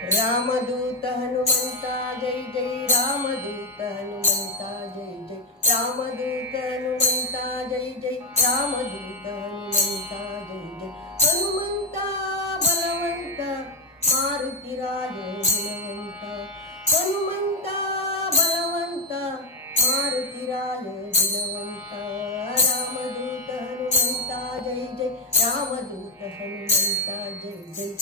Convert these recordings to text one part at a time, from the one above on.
रामदूत हनुमंता जय जय रामदूत हनुमंता जय जय रामदूत हनुमंता जय जय रामदूत हनुमंता जय जय हनुमंता बलवंता मारुतिराज गुणवंता हनुमंता बलवंता मारुतिराज गुणवंता रामदूत हनुमंता जय जय रामदूत हनुमंता जय जय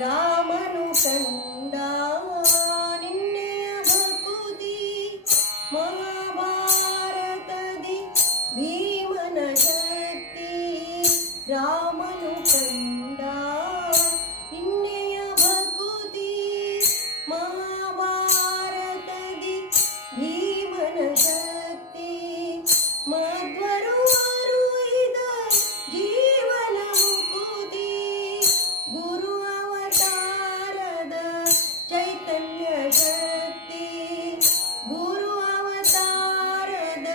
रामनु कंड निन्ನೆಯ ಭಕುತಿ ಮಹಾಭಾರತದಿ ಭೀಮನ ಶಕ್ತಿ ರಾಮನು ಕಂಡ ನಿನ್ನೆಯ ಭಕುತಿ ಮಹಾಭಾರತದಿ ಭೀಮನ ಶಕ್ತಿ ಮಧ್ವರು ಅರುಹಿದ ಜೀವನ ಮುಕುತಿ ಗುರು चैतन्य शक्ति गुरु अवतारद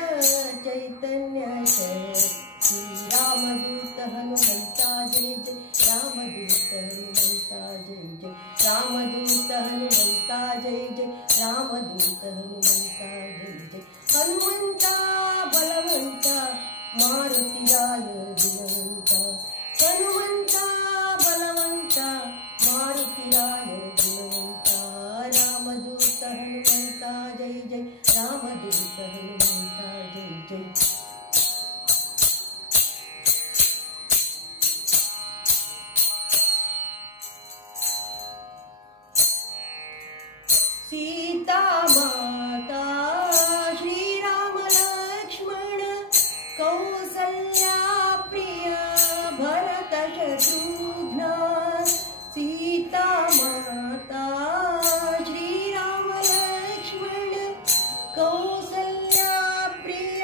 चैतन्य शक्ति रामदूत हनुमंता जय जय रामदूत हनुमंता जय जय रामदूत हनुमंता जय जय रामदूत हनुमंता जय जय हनुमंता बलवंता मारुतिराय गुणवंता हनुमंता बलवंता मारुतिराय गुणवंता रामदूत हनुमंता जय जय रामदूत हनुमंता जय जय सीता माता श्री राम लक्ष्मण कौसल्या प्रिया भरत शत्रुघ्न सीता माता श्री राम लक्ष्मण कौसल्या प्रिय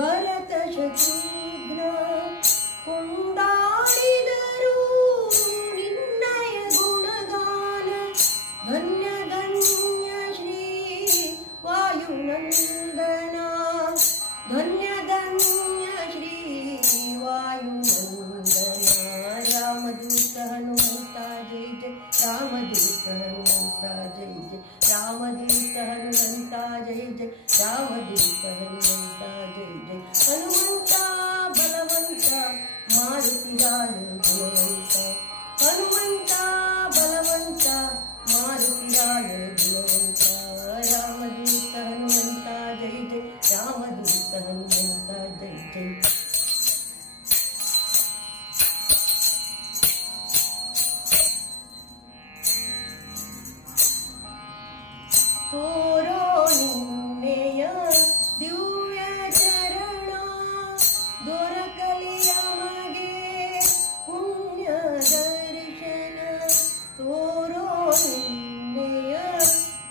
भरत शत्रुघ्न ಕೊಂಡಾಡಿದರು ನಿನ್ನಯ ಗುಣಗಾನ ಧನ್ಯ ಧನ್ಯ ಶ್ರೀ ವಾಯುನಂದನ ಧನ್ಯ ಧನ್ಯ ಶ್ರೀ ವಾಯುನಂದನ रामदूत हनुमंता जय जय रामदूत हनुमंता जय जय रामदूत हनुमंता जय जय रामदूत हनुमंता जय जय हनुमंता बलवंता मारुतिराय गुणवंता हनुमंता बलवंता मारुतिराय गुणवंता रामदूत हनुमंता जय जय रामदूत हनुमंता जय जय तोरो निन्ನೆಯ ದಿವ್ಯ ಚರಣ ದೊರಕಲಿ ನಮಗೆ ಪುಣ್ಯ ದರ್ಶನ ತೋರೋ ನಿನ್ನೆಯ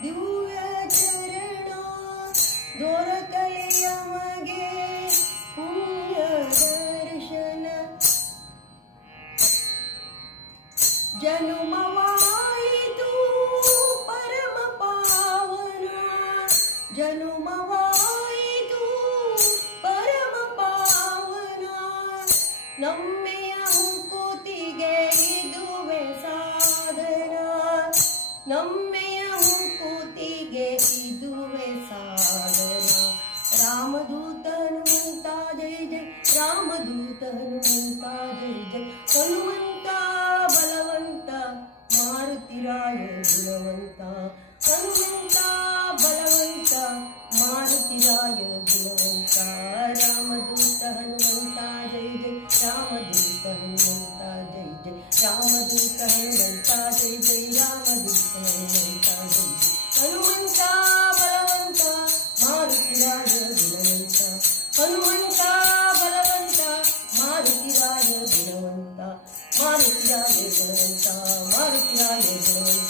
ದಿವ್ಯ ಚರಣ ದೊರಕಲಿ ನಮಗೆ ಪುಣ್ಯ ದರ್ಶನ ಜನುಮವಾಯಿತು ಪರಮ ಪಾವನ ಜನುಮವಾಯಿತು ಪರಮ ಪಾವನ ನಮ್ಮೆಯ ಮುಕುತಿಗೆ ಇದುವೆ ಸಾಧನ ನಮ್ಮೆಯ ಮುಕುತಿಗೆ ಇದುವೆ ಸಾಧನ ರಾಮದೂತ ಹನುಮಂತ ಜಯ ಜಯ ರಾಮದೂತ ಹನುಮಂತ ಜಯ ಜಯ ಹನುಮಂತ ಬಲವಂತ ಮಾರುತಿರಾಯ ಗುಣವಂತ ಹನುಮಂತ ಬಲವಂತ ಮಾರುತಿರಾಯ ಗುಣವಂತ ರಾಮದೂತ ಹನುಮಂತ ಜಯ ಜಯ ರಾಮದೂತ ಹನುಮಂತ ಜಯ ಜಯ ರಾಮದೂತ ಹನುಮಂತ ಜಯ ಜಯ ರಾಮದೂತ ಹನುಮಂತ ಜಯ ಜಯ ಹನುಮಂತ ಬಲವಂತ ಮಾರುತಿರಾಯ ಗುಣವಂತ ಹನುಮಂತ ಬಲವಂತ ಮಾರುತಿರಾಯ ಗುಣವಂತ ಮಾರುತಿರಾಯ ಗುಣವಂತ ಮಾರುತಿರಾಯ ಗುಣವಂತ